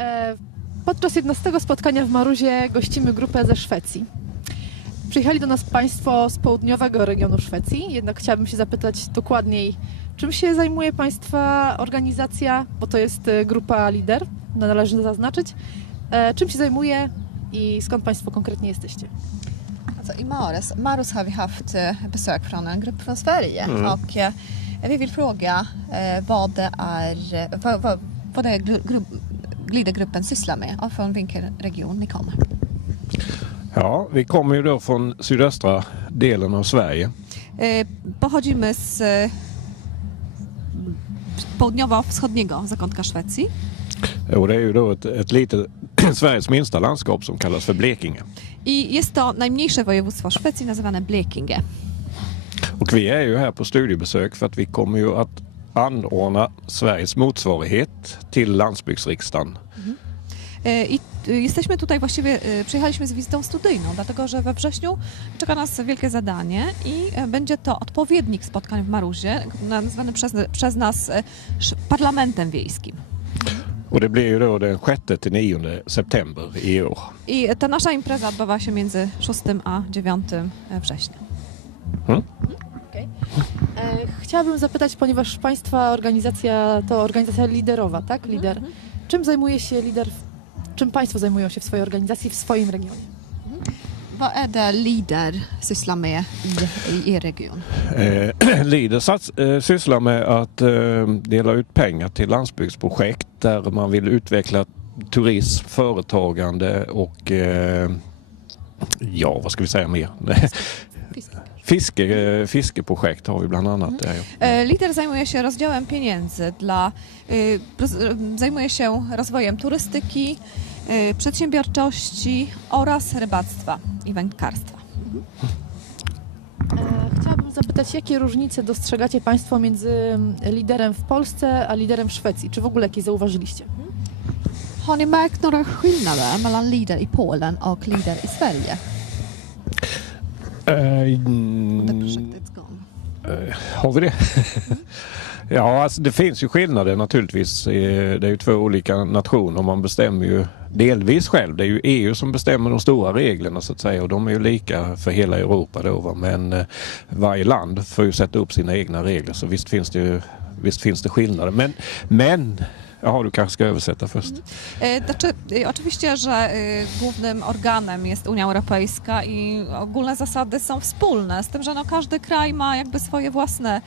E, Podczas 11 spotkania w Maruzie gościmy grupę ze Szwecji. Przyjechali do nas Państwo z południowego regionu Szwecji, jednak chciałabym się zapytać dokładniej, czym się zajmuje Państwa organizacja, bo to jest e, grupa lider, należy zaznaczyć. E, Czym się zajmuje i skąd Państwo konkretnie jesteście? Alltså, I Mares, Maros har vi haft besök från en grupp från Sverige Mm. och vi vill fråga vad det är, vad, vad, vad det är Glidergruppen sysslar med och från vilken region ni kommer. Ja, vi kommer ju då från sydöstra delen av Sverige. E, Pochodzimy z e, południowo-wschodniego zakątka Szwecji. Och det är ju då ett, ett litet, Sveriges minsta landskap som kallas för Blekinge. I jest to najmniejsze województwo Szwecji nazywane Blekinge. Och vi är ju här på studiebesök för att vi kommer ju att anordna Sveriges motsvarighet till landsbygdsriksdagen. E, I e, jesteśmy tutaj właściwie, e, przyjechaliśmy z wizytą studyjną, dlatego że we wrześniu czeka nas wielkie zadanie i e, będzie to odpowiednik spotkań w Maruzie, nazwany przez, przez nas e, parlamentem wiejskim. Och det blir ju då den 6 till 9 september i år. I ta nasza impreza odbywa się między 6 a 9 września. E, Chciałabym zapytać, ponieważ Państwa organizacja to organizacja liderowa, tak? Lider. Czym zajmuje się lider, czym Państwo zajmują się w swojej organizacji, w swoim regionie? Vad är det Lider sysslar med i, i er region? Eh, Lider sats, eh, sysslar med att eh, dela ut pengar till landsbygdsprojekt där man vill utveckla turism, företagande och ja, vad ska vi säga mer? Fiske, eh, fiskeprojekt har vi bland annat. Där, ja. E, Lider zajmuje się rozdziałem pieniędzy dla, y, zajmuje się rozwojem turystyki, przedsiębiorczości oraz rybactwa i wędkarstwa. E, Chciałabym zapytać, jakie różnice dostrzegacie Państwo między mm, liderem w Polsce a liderem w Szwecji? Czy w ogóle jakieś zauważyliście? Har ni märkt några skillnader mellan Lider i Polen och Lider i Sverige Eh, har vi det? ja, alltså det finns ju skillnader naturligtvis. Eh, det är ju två olika nationer. Man bestämmer ju delvis själv. Det är ju EU som bestämmer de stora reglerna så att säga och de är ju lika för hela Europa då. Va? Men eh, varje land får ju sätta upp sina egna regler så visst finns det ju Visst finns det skillnader. Men, men Jaha, du kanske ska översätta först. E, Znaczy, y, oczywiście, że y, głównym organem jest Unia Europejska i ogólne zasady są wspólne, z tym, że no, każdy kraj ma jakby swoje własne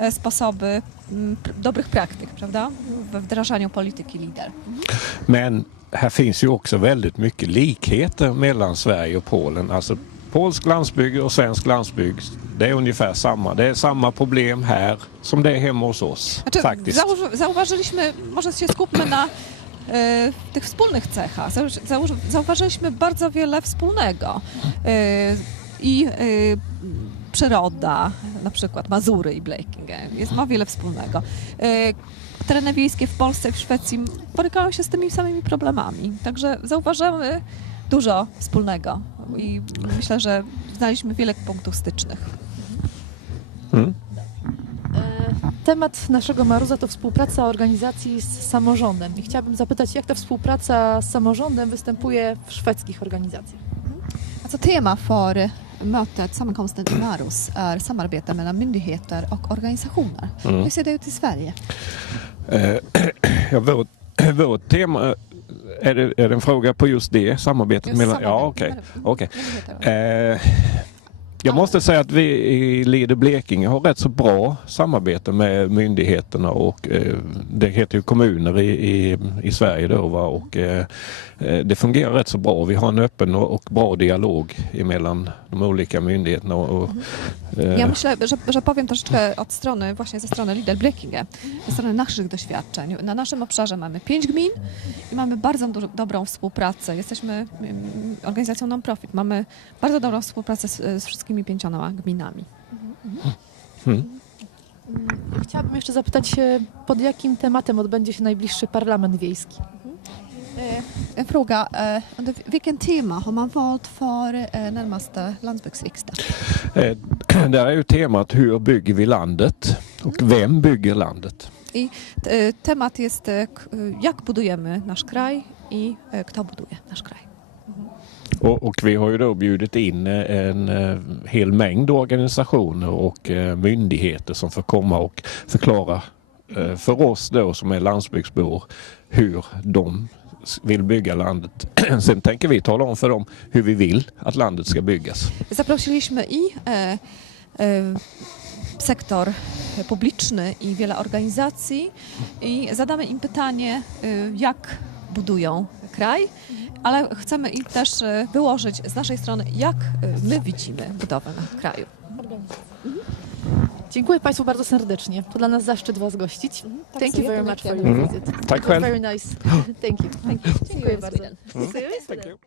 e, sposoby mm, dobrych praktyk, prawda, we wdrażaniu polityki lider. Men här finns ju också väldigt mycket likheter mellan Sverige och Polen. Alltså polsk landsbygd och svensk landsbygd, det är ungefär samma. Det är samma problem här som det är hemma hos oss. Znaczy, faktiskt. zauż- zauważyliśmy, może się skupmy na e, tych wspólnych cechach. Zauż- zauż- zauważyliśmy bardzo wiele wspólnego. E, I e, przyroda, na przykład Mazury i Blekinge, jest, ma wiele wspólnego. Tereny wiejskie w Polsce i w Szwecji borykają się z tymi samymi problemami. Także zauważamy dużo wspólnego i myślę, że znaliśmy wiele punktów stycznych. Mm. E, Temat naszego Maruza to współpraca organizacji z samorządem. I chciałabym zapytać, jak ta współpraca z samorządem występuje w szwedzkich organizacjach? Alltså tema för mötet, sammankomsten i Maros, är samarbete mellan myndigheter och organisationer. Mm. Hur ser det ut i Sverige? Eh, ja, vårt, vårt tema, är det, är det en fråga på just det samarbetet? Just mellan, samarbete ja, okej. mellan- okej. Myndigheter. Eh, jag måste säga att vi i Lider Blekinge har rätt så bra samarbete med myndigheterna och eh, det heter ju kommuner i, i, i Sverige då va? och eh, eh, det fungerar rätt så bra. Vi har en öppen och, och bra dialog emellan de olika myndigheterna och, och eh, Ja myślę, że, że powiem troszeczkę od strony, właśnie ze strony Lidl Blekinge, ze strony naszych doświadczeń. Na naszym obszarze mamy pięć gmin i mamy bardzo do, dobrą współpracę. Jesteśmy mm, organizacją non-profit. Mamy bardzo dobrą współpracę z, z wszystkimi pięcioma gminami. mm. Chciałabym jeszcze zapytać się, pod jakim tematem odbędzie się najbliższy parlament wiejski? Eh, En fråga, eh, vilken tema har man valt för eh, närmaste landsbygdsriksdag? Där är ju temat hur bygger vi landet och vem bygger landet? I temat jest, jak budujemy nasz kraj i kto buduje nasz kraj. Och, och vi har ju då bjudit in eh, en eh, hel mängd organisationer och eh, myndigheter som får komma och förklara för oss då som är landsbygdsbor hur de vill bygga landet. Sen tänker vi tala om för dem hur vi vill att landet ska byggas. Zaprosiliśmy i e, e, sektor publiczny i wiele organizacji i zadamy im pytanie, e, jak budują kraj, ale chcemy im też e, wyłożyć z naszej strony, jak e, my widzimy budowę na kraju. Dziękuję Państwu bardzo serdecznie. To dla nas zaszczyt Was gościć. Thank you very much for your Mhm. visit. Tack It was very nice. Thank you. Dziękuję bardzo. bardzo. See you in Thank Sweden. you.